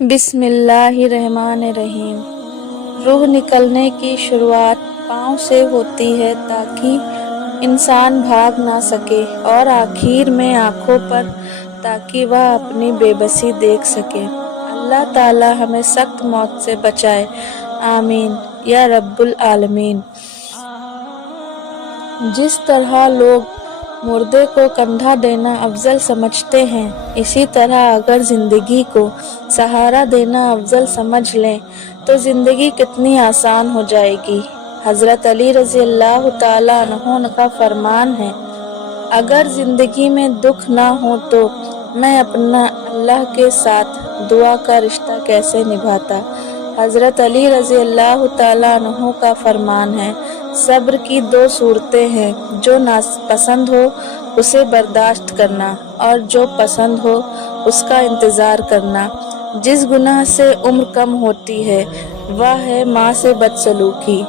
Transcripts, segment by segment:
بسم اللہ الرحمن الرحیم۔ روح نکلنے کی شروعات پاؤں سے ہوتی ہے تاکہ انسان بھاگ نہ سکے، اور آخر میں آنکھوں پر تاکہ وہ اپنی بے بسی دیکھ سکے۔ اللہ تعالی ہمیں سخت موت سے بچائے، آمین یا رب العالمین۔ جس طرح لوگ مردے کو کندھا دینا افضل سمجھتے ہیں، اسی طرح اگر زندگی کو سہارا دینا افضل سمجھ لیں تو زندگی کتنی آسان ہو جائے گی۔ حضرت علی رضی اللہ تعالیٰ عنہ کا فرمان ہے، اگر زندگی میں دکھ نہ ہو تو میں اپنا اللہ کے ساتھ دعا کا رشتہ کیسے نبھاتا۔ حضرت علی رضی اللہ تعالیٰ عنہ کا فرمان ہے، صبر کی دو صورتیں ہیں، جو ناپسند ہو اسے برداشت کرنا، اور جو پسند ہو اس کا انتظار کرنا۔ جس گناہ سے عمر کم ہوتی ہے وہ ہے ماں سے بدسلوکی۔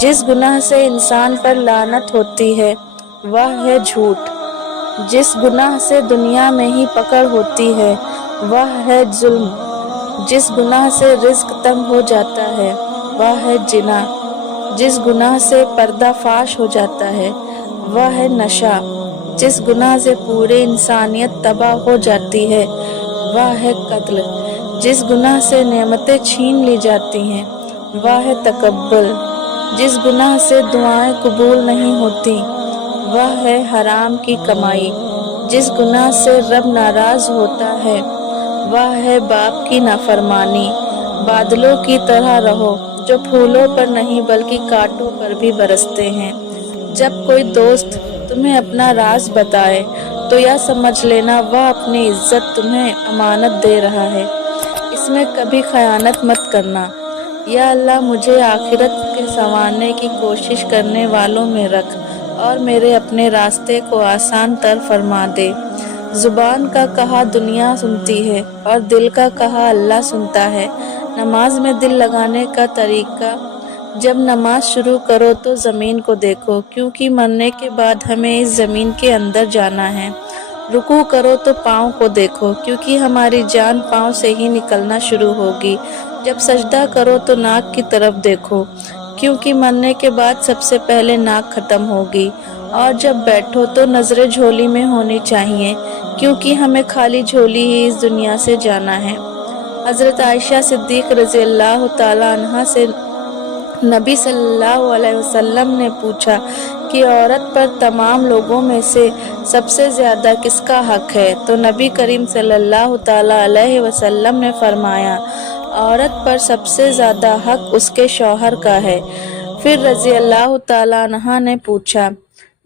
جس گناہ سے انسان پر لعنت ہوتی ہے وہ ہے جھوٹ۔ جس گناہ سے دنیا میں ہی پکڑ ہوتی ہے وہ ہے ظلم۔ جس گناہ سے رزق تنگ ہو جاتا ہے وہ ہے زنا۔ جس گناہ سے پردہ فاش ہو جاتا ہے وہ ہے نشہ۔ جس گناہ سے پوری انسانیت تباہ ہو جاتی ہے وہ ہے قتل۔ جس گناہ سے نعمتیں چھین لی جاتی ہیں وہ ہے تکبر۔ جس گناہ سے دعائیں قبول نہیں ہوتی وہ ہے حرام کی کمائی۔ جس گناہ سے رب ناراض ہوتا ہے وہ ہے باپ کی نافرمانی۔ بادلوں کی طرح رہو جو پھولوں پر نہیں بلکہ کانٹوں پر بھی برستے ہیں۔ جب کوئی دوست تمہیں اپنا راز بتائے تو یہ سمجھ لینا وہ اپنی عزت تمہیں امانت دے رہا ہے، اس میں کبھی خیانت مت کرنا۔ یا اللہ مجھے آخرت کے سنوارنے کی کوشش کرنے والوں میں رکھ، اور میرے اپنے راستے کو آسان تر فرما دے۔ زبان کا کہا دنیا سنتی ہے اور دل کا کہا اللہ سنتا ہے۔ نماز میں دل لگانے کا طریقہ، جب نماز شروع کرو تو زمین کو دیکھو، کیونکہ مرنے کے بعد ہمیں اس زمین کے اندر جانا ہے۔ رکوع کرو تو پاؤں کو دیکھو، کیونکہ ہماری جان پاؤں سے ہی نکلنا شروع ہوگی۔ جب سجدہ کرو تو ناک کی طرف دیکھو، کیونکہ مرنے کے بعد سب سے پہلے ناک ختم ہوگی۔ اور جب بیٹھو تو نظریں جھولی میں ہونی چاہیے، کیونکہ ہمیں خالی جھولی ہی اس دنیا سے جانا ہے۔ حضرت عائشہ صدیق رضی اللہ تعالیٰ عنہا سے نبی صلی اللہ علیہ وسلم نے پوچھا کہ عورت پر تمام لوگوں میں سے سب سے زیادہ کس کا حق ہے؟ تو نبی کریم صلی اللہ تعالیٰ علیہ وسلم نے فرمایا، عورت پر سب سے زیادہ حق اس کے شوہر کا ہے۔ پھر رضی اللہ تعالیٰ عنہا نے پوچھا،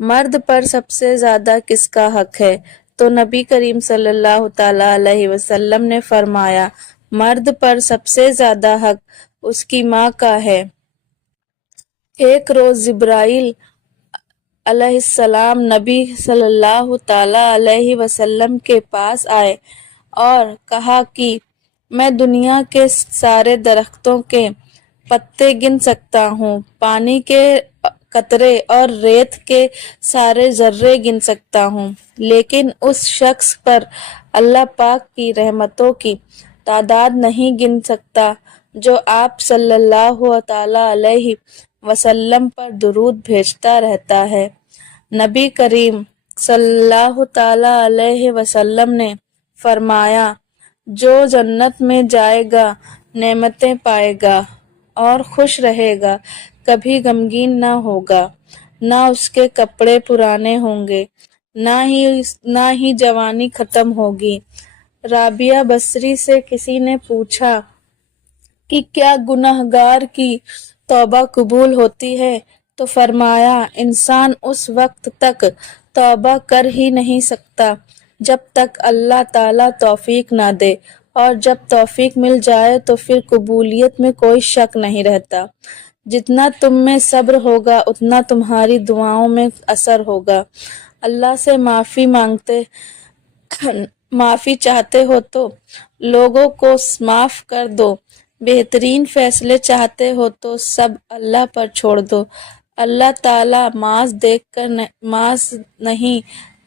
مرد پر سب سے زیادہ کس کا حق ہے؟ تو نبی کریم صلی اللہ تعالیٰ علیہ وسلم نے فرمایا، مرد پر سب سے زیادہ حق اس کی ماں کا ہے۔ ایک روز جبرائیل علیہ السلام نبی صلی اللہ تعالیٰ علیہ وسلم کے پاس آئے اور کہا کہ میں دنیا کے سارے درختوں کے پتے گن سکتا ہوں، پانی کے قطرے اور ریت کے سارے ذرے گن سکتا ہوں، لیکن اس شخص پر اللہ پاک کی رحمتوں کی تعداد نہیں گن سکتا جو آپ صلی اللہ تعالیٰ علیہ وسلم پر درود بھیجتا رہتا ہے۔ نبی کریم صلی اللہ تعالیٰ علیہ وسلم نے فرمایا، جو جنت میں جائے گا نعمتیں پائے گا اور خوش رہے گا، کبھی غمگین نہ ہوگا، نہ اس کے کپڑے پرانے ہوں گے، نہ ہی جوانی ختم ہوگی۔ رابعہ بصری سے کسی نے پوچھا کہ کیا گنہگار کی توبہ قبول ہوتی ہے؟ تو فرمایا، انسان اس وقت تک توبہ کر ہی نہیں سکتا جب تک اللہ تعالیٰ توفیق نہ دے، اور جب توفیق مل جائے تو پھر قبولیت میں کوئی شک نہیں رہتا۔ جتنا تم میں صبر ہوگا اتنا تمہاری دعاؤں میں اثر ہوگا۔ اللہ سے معافی چاہتے ہو تو لوگوں کو معاف کر دو، بہترین فیصلے چاہتے ہو تو سب اللہ پر چھوڑ دو۔ اللہ تعالیٰ محض نہیں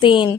3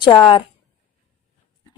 4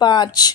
5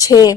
6